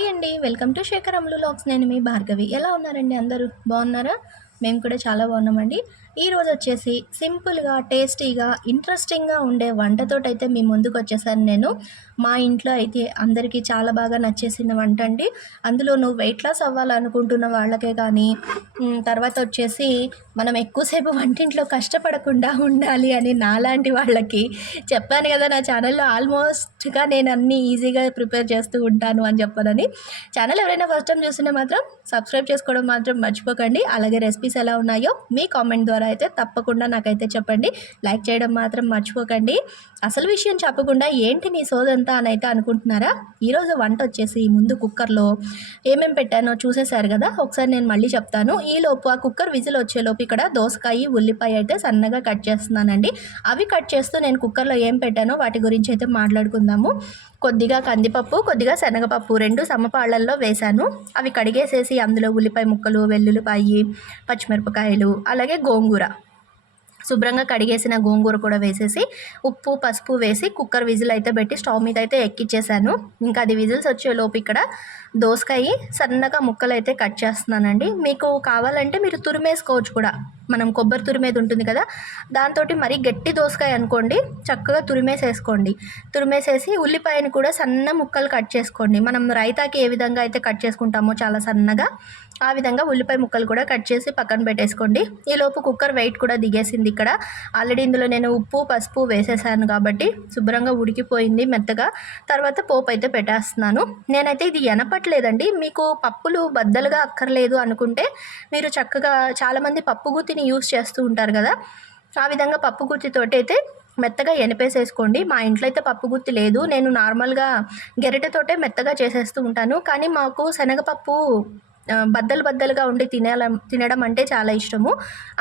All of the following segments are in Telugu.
హాయ్ అండి వెల్కమ్ టు శేఖర్ అమ్లు లాక్స్ నేను మీ భార్గవి. ఎలా ఉన్నారండి అందరూ? బాగున్నారా? మేము కూడా చాలా బాగున్నామండి. ఈరోజు వచ్చేసి సింపుల్గా టేస్టీగా ఇంట్రెస్టింగ్గా ఉండే వంటతోటైతే మీ ముందుకు వచ్చేసాను నేను. మా ఇంట్లో అయితే అందరికీ చాలా బాగా నచ్చేసిన వంట అండి. అందులో నువ్వు వెయిట్ లాస్ అవ్వాలనుకుంటున్న వాళ్ళకే కానీ తర్వాత వచ్చేసి మనం ఎక్కువసేపు వంటింట్లో కష్టపడకుండా ఉండాలి అని నాలాంటి వాళ్ళకి చెప్పాను కదా నా ఛానల్లో ఆల్మోస్ట్ ఆల్మోస్ట్గా నేను అన్ని ఈజీగా ప్రిపేర్ చేస్తూ ఉంటాను అని చెప్పాలని ఛానల్ ఎవరైనా ఫస్ట్ టైం చూస్తుంటే మాత్రం సబ్స్క్రైబ్ చేసుకోవడం మాత్రం మర్చిపోకండి. అలాగే రెసిపీస్ ఎలా ఉన్నాయో మీ కామెంట్ ద్వారా అయితే తప్పకుండా నాకైతే చెప్పండి. లైక్ చేయడం మాత్రం మర్చిపోకండి. అసలు విషయం చెప్పకుండా ఏంటి నీ సోదంతా అని అయితే అనుకుంటున్నారా? ఈరోజు వంట వచ్చేసి ముందు కుక్కర్లో ఏమేమి పెట్టానో చూసేశారు కదా? ఒకసారి నేను మళ్ళీ చెప్తాను. ఈ లోపు ఆ కుక్కర్ విజిల్ వచ్చేలోపు ఇక్కడ దోసకాయ ఉల్లిపాయ అయితే సన్నగా కట్ చేస్తున్నానండి. అవి కట్ చేస్తూ నేను కుక్కర్లో ఏం పెట్టానో వాటి గురించి అయితే మాట్లాడుకుందాం. మాట్లాడుకుందాము కొద్దిగా కందిపప్పు కొద్దిగా శనగపప్పు రెండు సమపాళ్ళల్లో వేశాను. అవి కడిగేసేసి అందులో ఉల్లిపాయ ముక్కలు వెల్లుల్లిపాయి పచ్చిమిరపకాయలు అలాగే గోంగూర. శుభ్రంగా కడిగేసిన గోంగూర కూడా వేసేసి ఉప్పు పసుపు వేసి కుక్కర్ విజిల్ అయితే పెట్టి స్టవ్ మీద అయితే ఎక్కిచ్చేసాను. ఇంకా అది విజిల్స్ వచ్చే లోపు ఇక్కడ దోసకాయ సన్నగా ముక్కలు అయితే కట్ చేస్తున్నానండి. మీకు కావాలంటే మీరు తురిమేసుకోవచ్చు కూడా. మనం కొబ్బరి తురిమేది ఉంటుంది కదా దాంతో మరీ గట్టి దోసకాయ అనుకోండి చక్కగా తురిమేసేసుకోండి. తురిమేసేసి ఉల్లిపాయని కూడా సన్న ముక్కలు కట్ చేసుకోండి. మనం రైతాకి ఏ విధంగా అయితే కట్ చేసుకుంటామో చాలా సన్నగా ఆ విధంగా ఉల్లిపాయ ముక్కలు కూడా కట్ చేసి పక్కన పెట్టేసుకోండి. ఈలోపు కుక్కర్ వెయిట్ కూడా దిగేసింది ఇక్కడ. ఆల్రెడీ ఇందులో నేను ఉప్పు పసుపు వేసేసాను కాబట్టి శుభ్రంగా ఉడికిపోయింది మెత్తగా. తర్వాత పోపు అయితే పెట్టేస్తున్నాను. నేనైతే ఇది ఎనపట్లేదండి. మీకు పప్పులు బద్దలుగా అక్కర్లేదు అనుకుంటే మీరు చక్కగా చాలామంది పప్పు గుత్తిని యూస్ చేస్తూ ఉంటారు కదా. ఆ విధంగా పప్పు గుత్తితోటి అయితే మెత్తగా ఎనిపేసేసుకోండి. మా ఇంట్లో అయితే పప్పు గుత్తి లేదు. నేను నార్మల్గా గెరిటతోటే మెత్తగా చేసేస్తూ ఉంటాను. కానీ మాకు శనగపప్పు బద్దలు బద్దలుగా ఉండి తినాల తినడం అంటే చాలా ఇష్టము.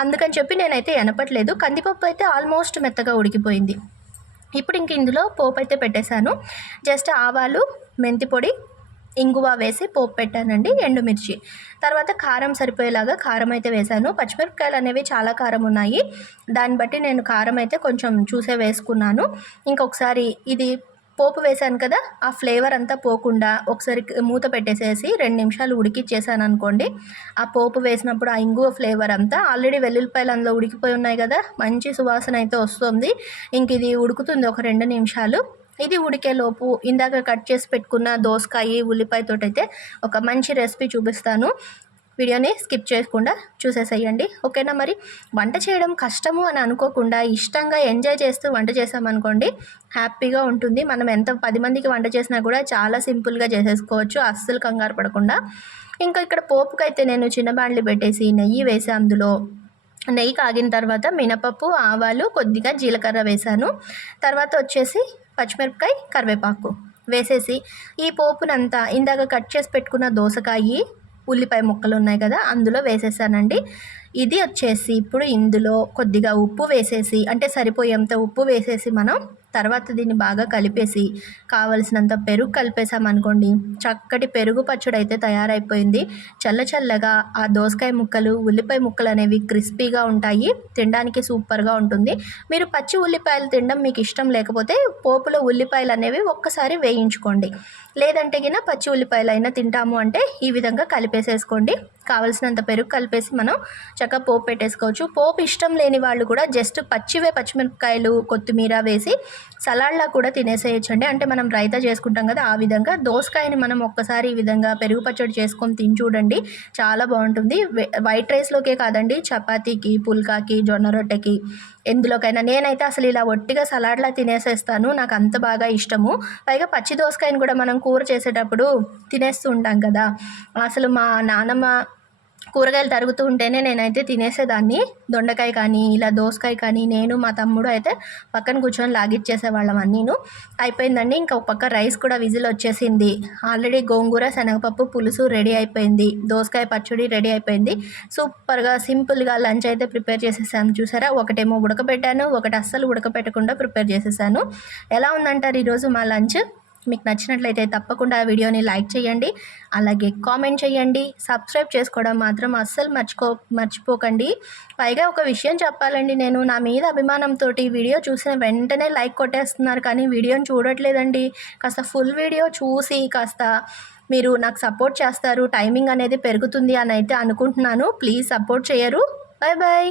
అందుకని చెప్పి నేనైతే ఎనపట్లేదు. కందిపప్పు అయితే ఆల్మోస్ట్ మెత్తగా ఉడికిపోయింది. ఇప్పుడు ఇంక ఇందులో పోపు అయితే పెట్టేశాను. జస్ట్ ఆవాలు మెంతి పొడి ఇంగువ వేసి పోపు పెట్టానండి ఎండుమిర్చి తర్వాత కారం సరిపోయేలాగా కారం అయితే వేశాను పచ్చిమిరపకాయలు అనేవి చాలా కారం ఉన్నాయి. దాన్ని బట్టి నేను కారం అయితే కొంచెం చూసే వేసుకున్నాను. ఇంకొకసారి ఇది పోపు వేసాను కదా ఆ ఫ్లేవర్ అంతా పోకుండా ఒకసారి మూత పెట్టేసేసి రెండు నిమిషాలు ఉడికిచ్చేసాను అనుకోండి. ఆ పోపు వేసినప్పుడు ఆ ఇంగువ ఫ్లేవర్ అంతా ఆల్రెడీ వెల్లుల్లిపాయలు అందులో ఉడికిపోయి ఉన్నాయి కదా మంచి సువాసన అయితే వస్తుంది. ఇంక ఇది ఉడుకుతుంది ఒక రెండు నిమిషాలు. ఇది ఉడికేలోపు ఇందాక కట్ చేసి పెట్టుకున్న దోసకాయ ఉల్లిపాయతోటైతే ఒక మంచి రెసిపీ చూపిస్తాను. వీడియోని స్కిప్ చేయకుండా చూసేసేయండి. ఓకేనా మరి? వంట చేయడం కష్టము అని అనుకోకుండా ఇష్టంగా ఎంజాయ్ చేస్తూ వంట చేసామనుకోండి హ్యాపీగా ఉంటుంది. మనం ఎంత పది మందికి వంట చేసినా కూడా చాలా సింపుల్గా చేసేసుకోవచ్చు అస్సలు కంగారు పడకుండా. ఇంకా ఇక్కడ పోపుకైతే నేను చిన్న బాండ్లు పెట్టేసి నెయ్యి వేసి అందులో నెయ్యి కాగిన తర్వాత మినపప్పు ఆవాలు కొద్దిగా జీలకర్ర వేశాను. తర్వాత వచ్చేసి పచ్చిమిరపకాయ కరివేపాకు వేసేసి ఈ పోపునంతా ఇందాక కట్ చేసి పెట్టుకున్న దోసకాయ ఉల్లిపాయ ముక్కలు ఉన్నాయి కదా అందులో వేసేసానండి. ఇది వచ్చేసి ఇప్పుడు ఇందులో కొద్దిగా ఉప్పు వేసేసి అంటే సరిపోయేంత ఉప్పు వేసేసి మనం తర్వాత దీన్ని బాగా కలిపేసి కావలసినంత పెరుగు కలిపేసామనుకోండి చక్కటి పెరుగు పచ్చడి అయితే తయారైపోయింది. చల్ల చల్లగా ఆ దోసకాయ ముక్కలు ఉల్లిపాయ ముక్కలు అనేవి క్రిస్పీగా ఉంటాయి తినడానికి సూపర్గా ఉంటుంది. మీరు పచ్చి ఉల్లిపాయలు తినడం మీకు ఇష్టం లేకపోతే పోపులో ఉల్లిపాయలు అనేవి ఒక్కసారి వేయించుకోండి. లేదంటే గిన పచ్చి ఉల్లిపాయలు అయినా తింటాము అంటే ఈ విధంగా కలిపేసేసుకోండి. కావలసినంత పెరుగు కలిపేసి మనం చక్కగా పోపు పెట్టేసుకోవచ్చు. పోపు ఇష్టం లేని వాళ్ళు కూడా జస్ట్ పచ్చివే పచ్చిమిరపకాయలు కొత్తిమీర వేసి సలాడ్లా కూడా తినేసేయచ్చండి. అంటే మనం రైతా చేసుకుంటాం కదా ఆ విధంగా దోసకాయని మనం ఒక్కసారి ఈ విధంగా పెరుగు పచ్చడి చేసుకొని తిని చూడండి చాలా బాగుంటుంది. వైట్ రైస్లోకే కాదండి చపాతీకి పుల్కాకి జొన్న రొట్టెకి ఎందులోకైనా. నేనైతే అసలు ఇలా ఒట్టిగా సలాడ్లా తినేసేస్తాను నాకు అంత బాగా ఇష్టము. పైగా పచ్చి దోసకాయని కూడా మనం కూర చేసేటప్పుడు తినేస్తూ ఉంటాం కదా. అసలు మా నానమ్మ కూరగాయలు తరుగుతూ ఉంటేనే నేనైతే తినేసేదాన్ని. దొండకాయ కానీ ఇలా దోసకాయ కానీ నేను మా తమ్ముడు అయితే పక్కన కూర్చొని లాగిచ్చేసేవాళ్ళం అన్నీను. అయిపోయిందండి. ఇంకా ఒక పక్క రైస్ కూడా విజిల్ వచ్చేసింది. ఆల్రెడీ గోంగూర శనగపప్పు పులుసు రెడీ అయిపోయింది. దోసకాయ పచ్చడి రెడీ అయిపోయింది. సూపర్గా సింపుల్గా లంచ్ అయితే ప్రిపేర్ చేసేసాను. చూసారా? ఒకటేమో ఉడకబెట్టాను. ఒకటి అస్సలు ఉడకబెట్టకుండా ప్రిపేర్ చేసేసాను. ఎలా ఉందంటారు ఈరోజు మా లంచ్? మీకు నచ్చినట్లయితే తప్పకుండా వీడియోని లైక్ చేయండి. అలాగే కామెంట్ చేయండి. సబ్స్క్రైబ్ చేసుకోవడం మాత్రం అస్సలు మర్చిపో మర్చిపోకండి. పైగా ఒక విషయం చెప్పాలండి నేను. నా మీద అభిమానంతో వీడియో చూసిన వెంటనే లైక్ కొట్టేస్తున్నారు కానీ వీడియోని చూడట్లేదండి. కాస్త ఫుల్ వీడియో చూసి కాస్త మీరు నాకు సపోర్ట్ చేస్తారు. టైమింగ్ అనేది పెరుగుతుంది అని అయితే అనుకుంటున్నాను. ప్లీజ్ సపోర్ట్ చేయరు. Bye bye